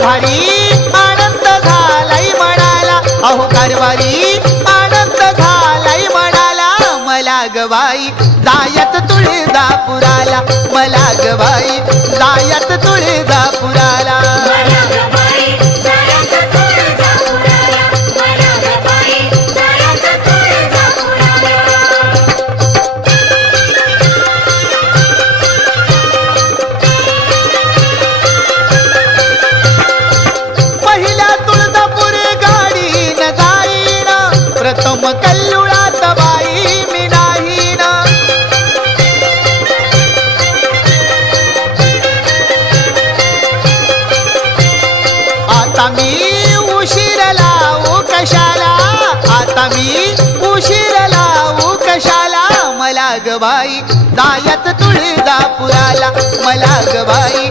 कारभारी आनंद झालाय म्हणाला, अहो कारभारी आनंद झालाय म्हणाला, मला ग बाई जायत तुळजापुराला, मला ग बाई जायत तुळजापुराला. प्रथम कल्लुळात बाई मी नाही ना, आता मी उशीर लावू कशाला, आता मी उशीर लावू कशाला, मला ग बाई जायत तुळजापुराला, मला ग बाई